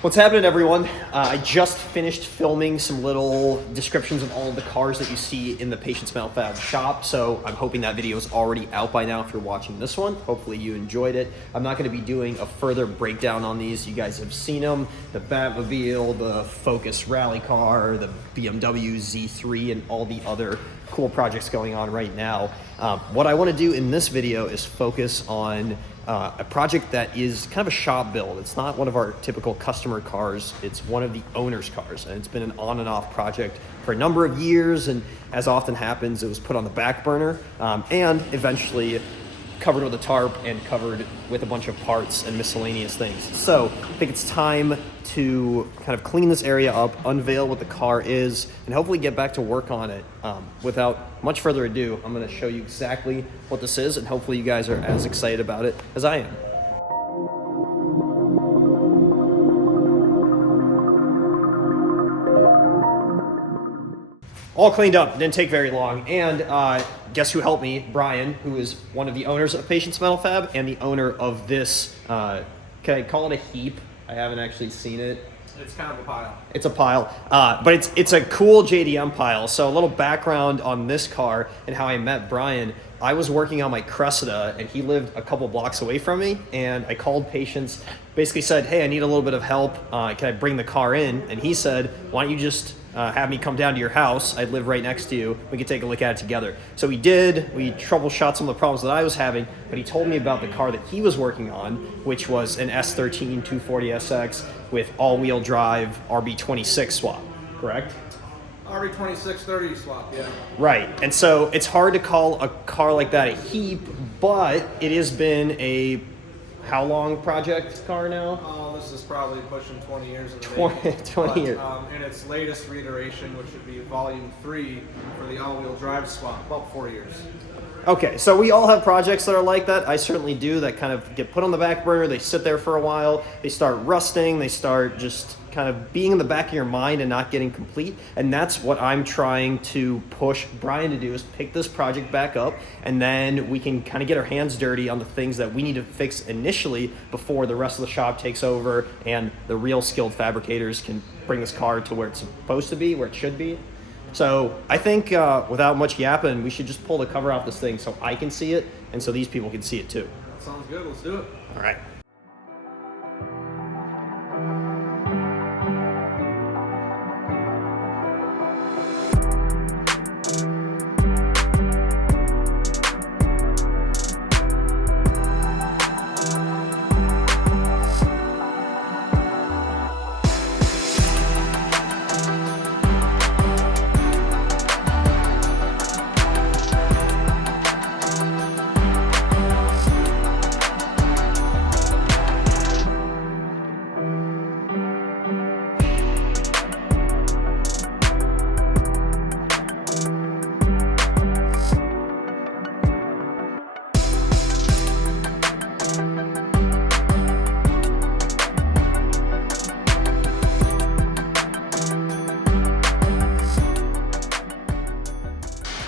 What's happening, everyone? I just finished filming some little descriptions of all of the cars that you see in the Sentimental Fab shop, so I'm hoping that video is already out by now if you're watching this one. Hopefully you enjoyed it. I'm not going to be doing a further breakdown on these. You guys have seen them, the Batmobile, the Focus rally car, the BMW Z3, and all the other cool projects going on right now. What I want to do in this video is focus on a project that is kind of a shop build. It's not one of our typical customer cars. It's one of the owner's cars, and it's been an on and off project for a number of years, and as often happens, it was put on the back burner and eventually covered with a tarp and covered with a bunch of parts and miscellaneous things. So I think it's time to kind of clean this area up, unveil what the car is, and hopefully get back to work on it. Without much further ado, I'm going to show you exactly what this is, and hopefully you guys are as excited about it as I am. All cleaned up, didn't take very long, and guess who helped me? Brian, who is one of the owners of Sentimental Fab and the owner of this, can I call it a heap? I haven't actually seen it. It's kind of a pile. It's a pile, but it's a cool JDM pile. So a little background on this car and how I met Brian. I was working on my Cressida, and he lived a couple blocks away from me, and I called Patience, basically said, hey, I need a little bit of help. Can I bring the car in? And he said, why don't you just have me come down to your house? I live right next to you. We could take a look at it together. So we did. We troubleshot some of the problems that I was having, but he told me about the car that he was working on, which was an S13 240SX with all-wheel drive RB26 swap, correct? RB30 swap, yeah. Right, and so it's hard to call a car like that a heap, but it has been a how long project car now? Oh, this is probably pushing 20 years in the 20 years. In its latest reiteration, which would be volume 3 for the all-wheel drive swap, about 4 years. Okay, so we all have projects that are like that. I certainly do, that kind of get put on the back burner. They sit there for a while. They start rusting. They start just kind of being in the back of your mind and not getting complete. And that's what I'm trying to push Brian to do, is pick this project back up, and then we can kind of get our hands dirty on the things that we need to fix initially before the rest of the shop takes over and the real skilled fabricators can bring this car to where it's supposed to be, where it should be. So I think without much yapping, we should just pull the cover off this thing so I can see it and so these people can see it too. That sounds good. Let's do it. All right.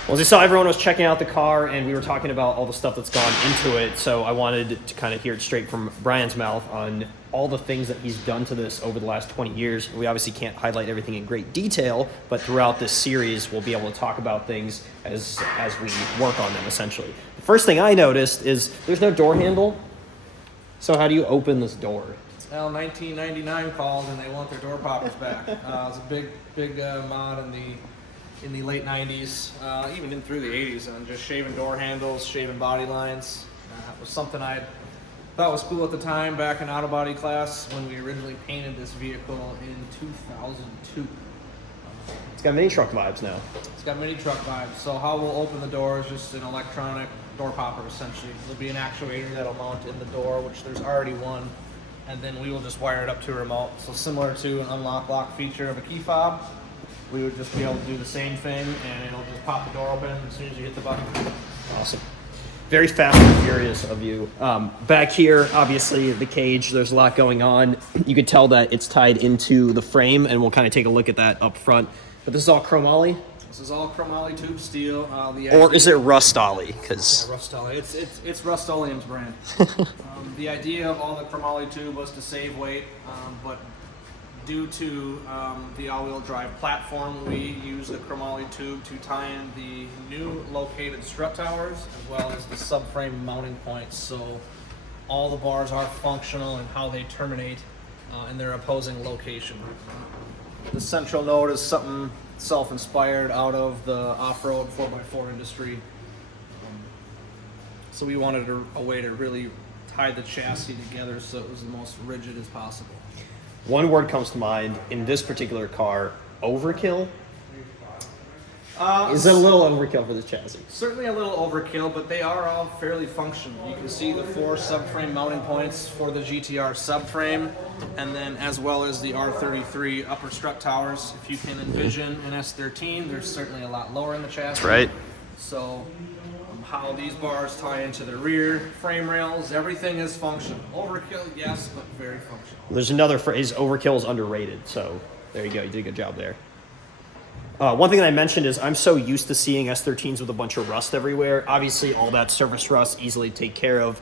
Well, as you saw, everyone was checking out the car, and we were talking about all the stuff that's gone into it, so I wanted to kind of hear it straight from Brian's mouth on all the things that he's done to this over the last 20 years. We obviously can't highlight everything in great detail, but throughout this series, we'll be able to talk about things as we work on them, essentially. The first thing I noticed is there's no door handle, so how do you open this door? Well, 1999 called, and they want their door poppers back. It was a big mod in the late 90s, even in through the 80s, and just shaving door handles, shaving body lines. It was something I thought was cool at the time back in auto body class when we originally painted this vehicle in 2002. It's got mini truck vibes now. It's got mini truck vibes. So how we'll open the door is just an electronic door popper, essentially. There'll be an actuator that'll mount in the door, which there's already one, and then we will just wire it up to a remote. So similar to an unlock lock feature of a key fob, we would just be able to do the same thing, and it'll just pop the door open as soon as you hit the button. Awesome. Very fast and furious of you. Back here, obviously, the cage, there's a lot going on. You could tell that it's tied into the frame, and we'll kind of take a look at that up front. But this is all chromoly? This is all chromoly tube steel. Or is it Rust-Olly? Cause... Yeah, Rust-Olly. It's Rust-Oleum's brand. The idea of all the chromoly tube was to save weight, but Due to the all-wheel drive platform, we use the chromoly tube to tie in the new located strut towers as well as the subframe mounting points. So all the bars are functional in how they terminate in their opposing location. The central node is something self-inspired out of the off-road 4x4 industry. So we wanted a way to really tie the chassis together so it was the most rigid as possible. One word comes to mind in this particular car: overkill. Is it a little overkill for this chassis? Certainly a little overkill, but they are all fairly functional. You can see the 4 subframe mounting points for the GTR subframe, and then as well as the R33 upper strut towers. If you can envision an S13, they're certainly a lot lower in the chassis. That's right. So how these bars tie into the rear frame rails, everything is functional. Overkill, yes, but very functional. There's another phrase: overkill is underrated. So there you go. You did a good job there. One thing that I mentioned is I'm so used to seeing S13s with a bunch of rust everywhere. Obviously, all that surface rust easily take care of,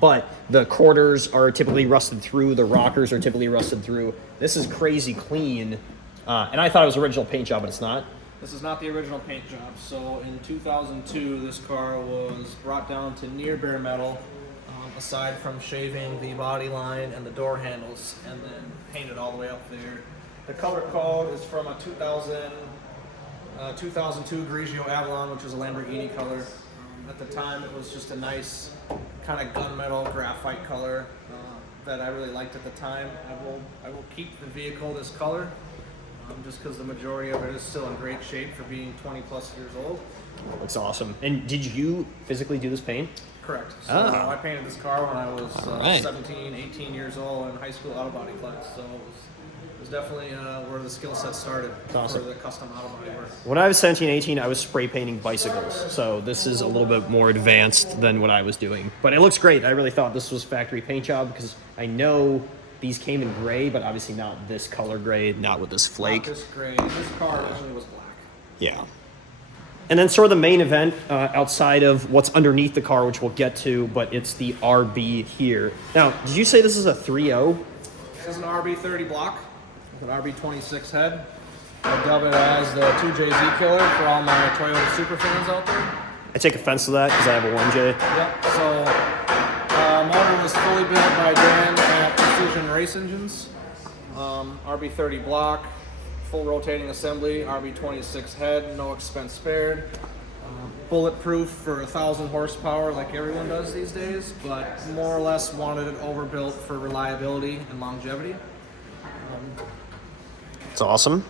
but the quarters are typically rusted through. The rockers are typically rusted through. This is crazy clean, and I thought it was original paint job, but it's not. This is not the original paint job. So in 2002, this car was brought down to near bare metal, aside from shaving the body line and the door handles, and then painted all the way up there. The color code is from a 2002 Grigio Avalon, which is a Lamborghini color. At the time, it was just a nice kind of gunmetal graphite color that I really liked at the time. I will keep the vehicle this color. Just because the majority of it is still in great shape for being 20 plus years old. Looks awesome. And did you physically do this paint? Correct. So I painted this car when I was 17, 18 years old in high school auto body class. So it was definitely where the skill set started for the custom auto body work. When I was 17, 18, I was spray painting bicycles. So this is a little bit more advanced than what I was doing. But it looks great. I really thought this was factory paint job because I know these came in gray, but obviously not this color gray, not with this flake. Not this gray. This car originally was black. Yeah. And then sort of the main event outside of what's underneath the car, which we'll get to, but it's the RB here. Now, did you say this is a 3.0? This is an RB30 block with an RB26 head. I dub it as the 2JZ killer for all my Toyota super fans out there. I take offense to that because I have a 1J. Yep, so motor was fully built by Dan at Precision Race Engines. RB30 block, full rotating assembly, RB26 head, no expense spared. Bulletproof for 1,000 horsepower like everyone does these days, but more or less wanted it overbuilt for reliability and longevity. It's awesome.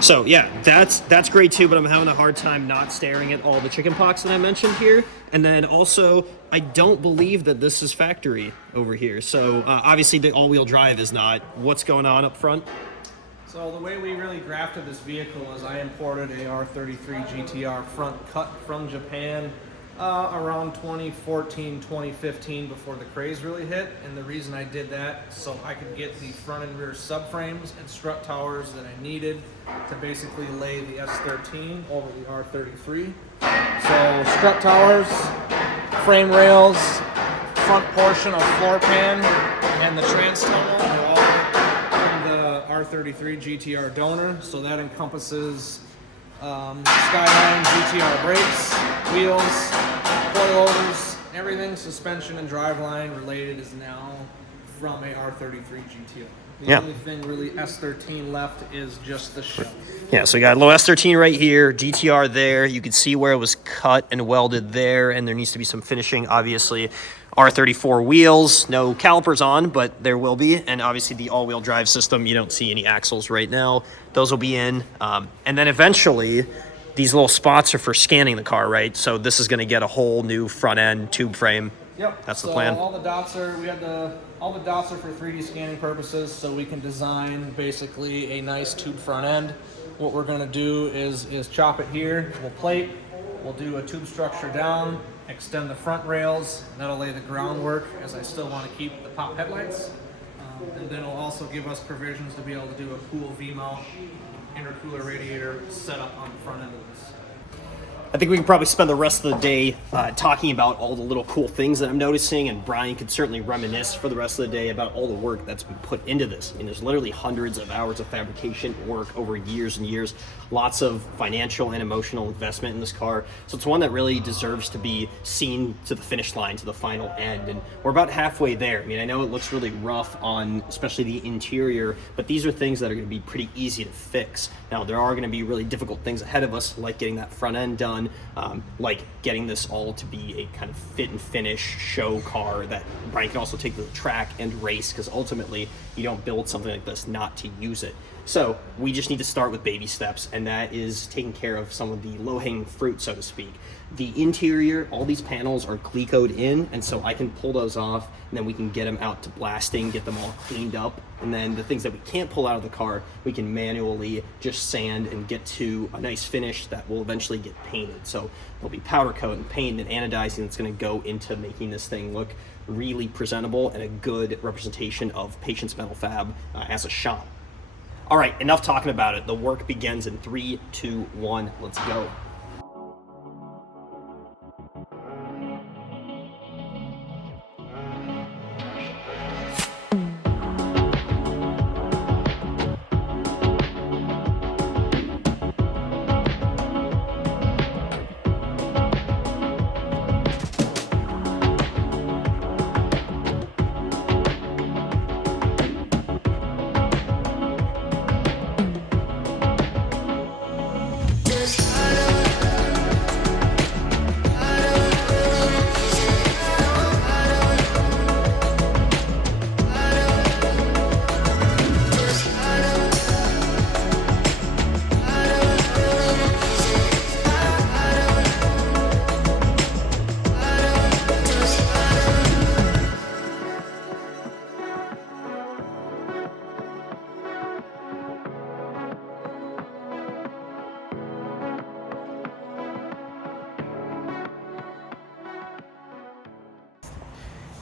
So yeah, that's great too, but I'm having a hard time not staring at all the chicken pox that I mentioned here. And then also, I don't believe that this is factory over here. So obviously the all-wheel drive is not. What's going on up front? So the way we really grafted this vehicle is I imported a R33 GTR front cut from Japan around 2014, 2015 before the craze really hit. And the reason I did that so I could get the front and rear subframes and strut towers that I needed to basically lay the S13 over the R33. So strut towers, frame rails, front portion of floor pan, and the trans tunnel are all in the R33 GTR donor. So that encompasses Skyline GTR brakes, wheels, coilovers, everything suspension and driveline related is now from a R33 GTR. The only thing really S13 left is just the shell. Yeah, so we got a little S13 right here, GTR there. You can see where it was cut and welded there, and there needs to be some finishing, obviously. R34 wheels, no calipers on, but there will be. And obviously the all-wheel drive system, you don't see any axles right now. Those will be in. And then eventually, these little spots are for scanning the car, right? So this is going to get a whole new front-end tube frame. Yep. That's the plan. All the dots are all the dots are for 3D scanning purposes, so we can design basically a nice tube front end. What we're going to do is chop it here. We'll plate. We'll do a tube structure down, extend the front rails. That'll lay the groundwork, as I still want to keep the pop headlights. And then it'll also give us provisions to be able to do a cool V-mount intercooler radiator setup on the front end of this. I think we can probably spend the rest of the day talking about all the little cool things that I'm noticing, and Brian could certainly reminisce for the rest of the day about all the work that's been put into this. I mean, there's literally hundreds of hours of fabrication work over years and years, lots of financial and emotional investment in this car. So it's one that really deserves to be seen to the finish line, to the final end. And we're about halfway there. I mean, I know it looks really rough on especially the interior, but these are things that are going to be pretty easy to fix. Now, there are going to be really difficult things ahead of us, like getting that front end done, like getting this all to be a kind of fit and finish show car that Brian can also take to the track and race, because ultimately you don't build something like this not to use it. So we just need to start with baby steps, and that is taking care of some of the low-hanging fruit, so to speak. The interior, all these panels are Clecoed in, and so I can pull those off, and then we can get them out to blasting, get them all cleaned up, and then the things that we can't pull out of the car, we can manually just sand and get to a nice finish that will eventually get painted. So there'll be powder coat and paint and anodizing that's going to go into making this thing look really presentable and a good representation of Patience Metal Fab as a shop. All right, enough talking about it. The work begins in 3, 2, 1. Let's go.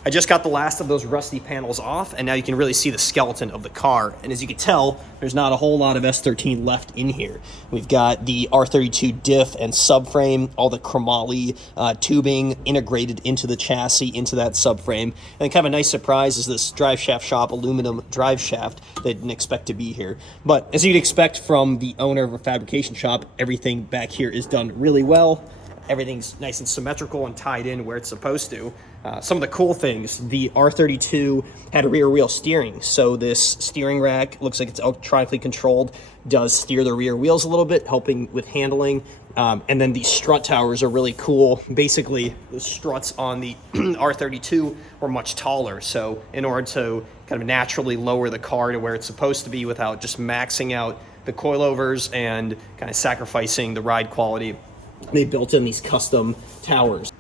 I just got the last of those rusty panels off, and now you can really see the skeleton of the car. And as you can tell, there's not a whole lot of S13 left in here. We've got the R32 diff and subframe, all the chromoly tubing integrated into the chassis, into that subframe. And kind of a nice surprise is this drive shaft shop aluminum drive shaft that I didn't expect to be here. But as you'd expect from the owner of a fabrication shop, everything back here is done really well. Everything's nice and symmetrical and tied in where it's supposed to. Some of the cool things, the R32 had rear wheel steering, so this steering rack looks like it's electronically controlled, does steer the rear wheels a little bit, helping with handling. And then the strut towers are really cool. Basically, the struts on the R32 were much taller, so in order to kind of naturally lower the car to where it's supposed to be without just maxing out the coilovers and kind of sacrificing the ride quality, they built in these custom towers.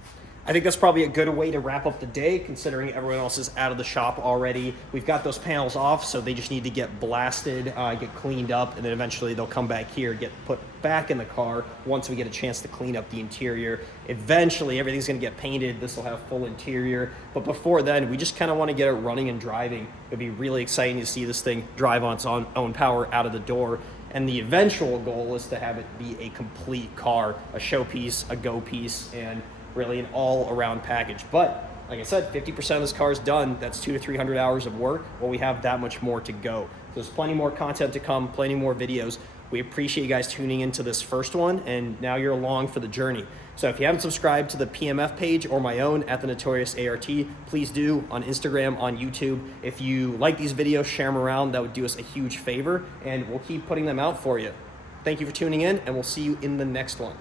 I think that's probably a good way to wrap up the day, considering everyone else is out of the shop already. We've got those panels off, so they just need to get blasted, get cleaned up, and then eventually they'll come back here, get put back in the car once we get a chance to clean up the interior. Eventually, everything's gonna get painted. This will have full interior, but before then, we just kind of want to get it running and driving. It'd be really exciting to see this thing drive on its own power out of the door. And the eventual goal is to have it be a complete car, a showpiece, a go piece, and really an all-around package. But like I said, 50% of this car is done. That's 200 to 300 hours of work. Well, we have that much more to go. There's plenty more content to come, plenty more videos. We appreciate you guys tuning into this first one, and now you're along for the journey. So if you haven't subscribed to the PMF page or my own at the Notorious ART, please do, on Instagram, on YouTube. If you like these videos, share them around. That would do us a huge favor, and we'll keep putting them out for you. Thank you for tuning in, and we'll see you in the next one.